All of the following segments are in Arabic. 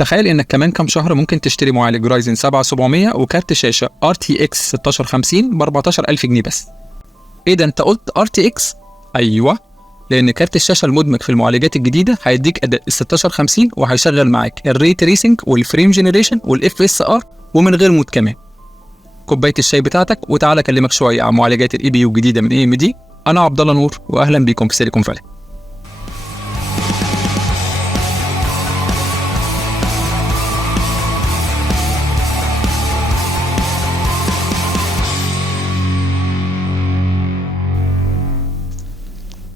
تخيل انك كمان كام شهر ممكن تشتري معالج رايزن 7700 وكارت شاشة RTX 1650 ب 14000 جنيه بس. ايه ده انت قلت RTX؟ ايوه، لان كارت الشاشة المدمج في المعالجات الجديدة هيديك اداء 1650 وهيشغل معاك الري تريسنج والفريم جنريشن والFSR ومن غير مود كمان. كوباية الشاي بتاعتك وتعالى اكلمك شوية عن معالجات الAPU الجديدة من AMD. انا عبد الله نور واهلا بيكم في سيليكون فالي.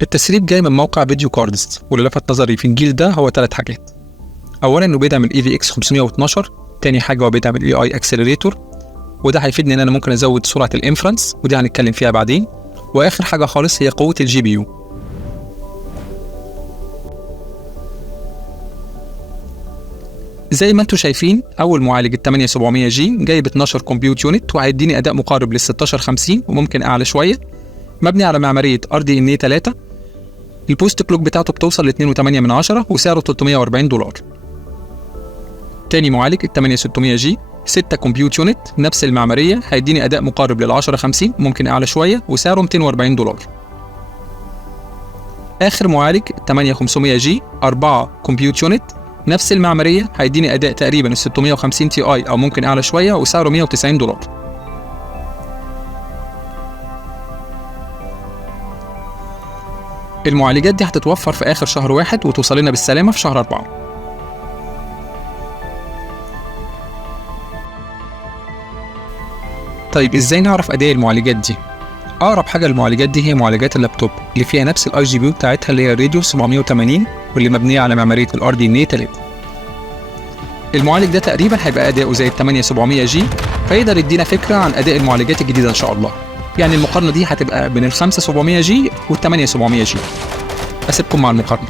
التسريب جاي من موقع فيديو كاردز، واللي لفت نظري في الجيل ده هو 3 حاجات. اولا انه بيدعم EVX 512، تاني حاجه هو بيدعم AI Accelerator، وده هيفيدني ان انا ممكن ازود سرعه الانفرنس ودي هنتكلم فيها بعدين، واخر حاجه خالص هي قوه الGPU. زي ما انتم شايفين، اول معالج ال 8700G جايب 12 كومبيوت يونت وهيديني اداء مقارب لل 1650 وممكن اعلى شويه، مبني على معماريه RDNA 3. البوست كلوك بتاعته بتوصل ل 2.8 وسعره $340. تاني معالج ال 8600G 6 كومبيوت يونت نفس المعماريه، هيديني اداء مقارب لل 1050 ممكن اعلى شويه وسعره $240. اخر معالج 8500G 4 كومبيوت يونت نفس المعماريه، هيديني اداء تقريبا ال 650 Ti او ممكن اعلى شويه وسعره $190. المعالجات دي هتتوفر في آخر شهر 1 وتوصل لنا بالسلامة في شهر 4. طيب ازاي نعرف أداء المعالجات دي؟ أقرب حاجة للمعالجات دي هي معالجات اللابتوب اللي فيها نفس الIGBU بتاعتها اللي هي الراديو 780 واللي مبنية على معمارية RDNA 3. المعالج ده تقريبا هيبقى أداؤه زي ال 8700G، فيقدر يدينا فكرة عن أداء المعالجات الجديدة إن شاء الله. يعني المقارنة دي هتبقى بين ال 5700G وال 8700G. أسيبكم مع المقارنة.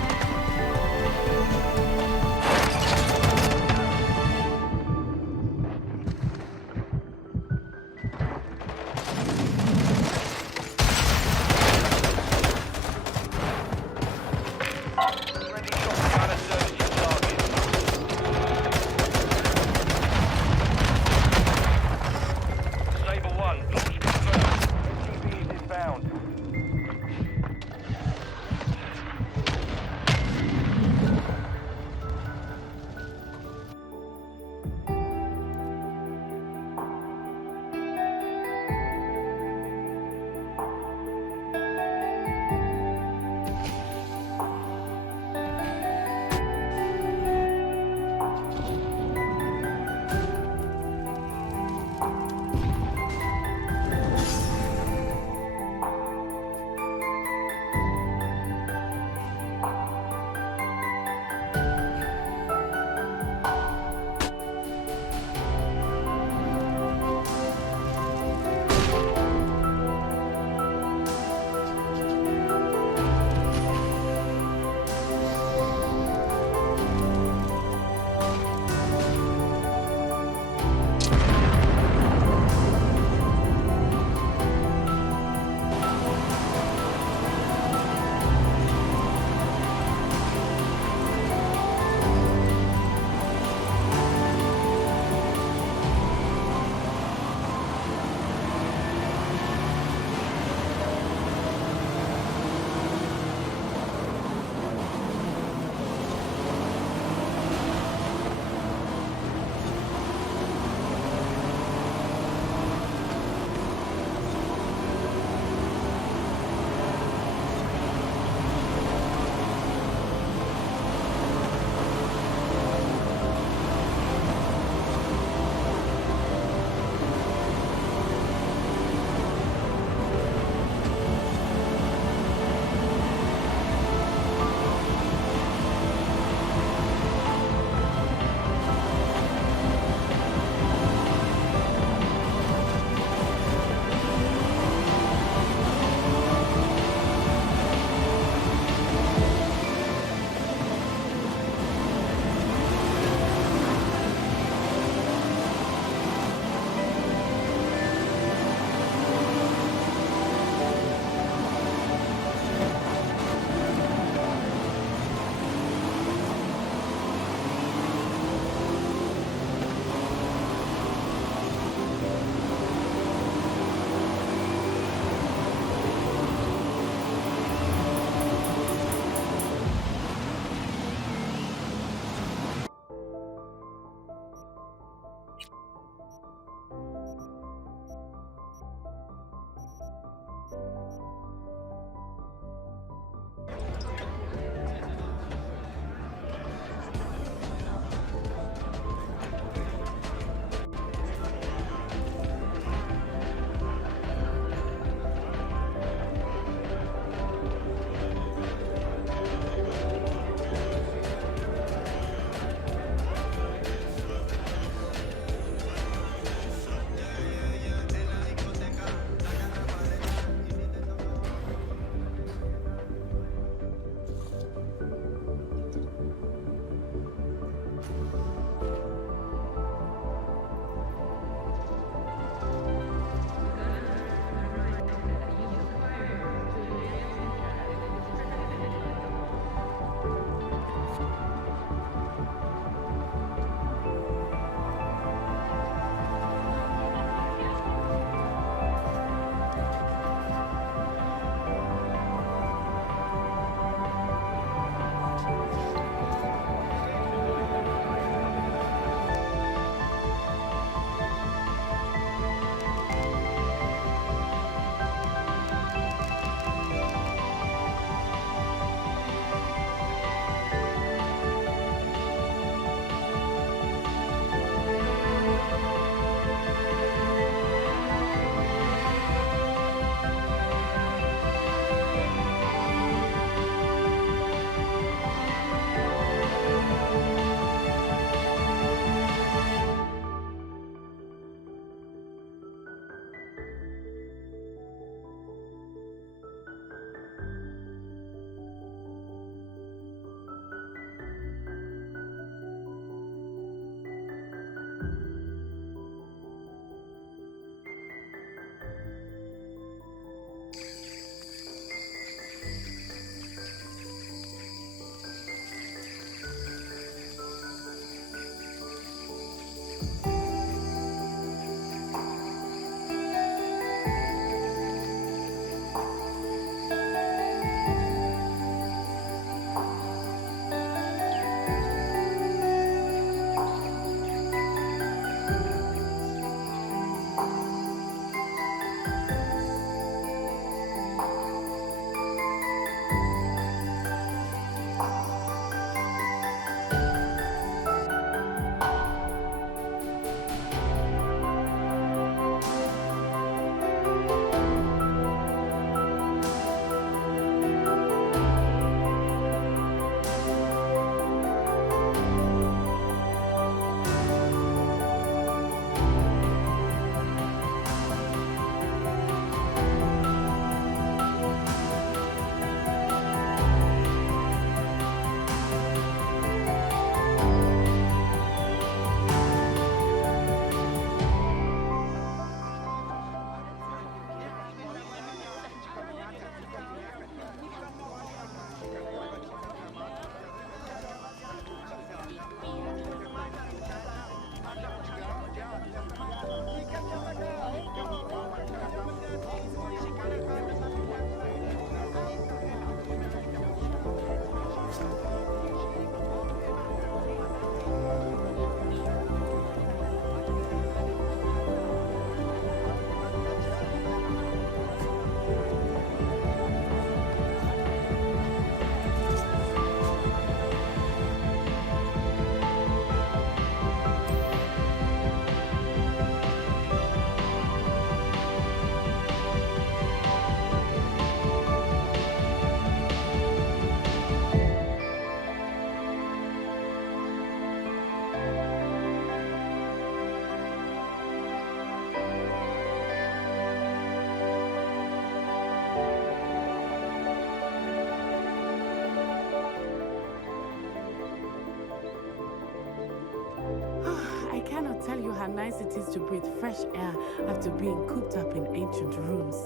I cannot tell you how nice it is to breathe fresh air after being cooped up in ancient rooms.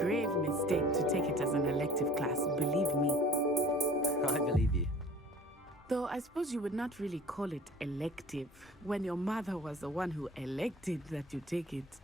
Grave mistake to take it as an elective class, believe me. I believe you. Though I suppose you would not really call it elective when your mother was the one who elected that you take it.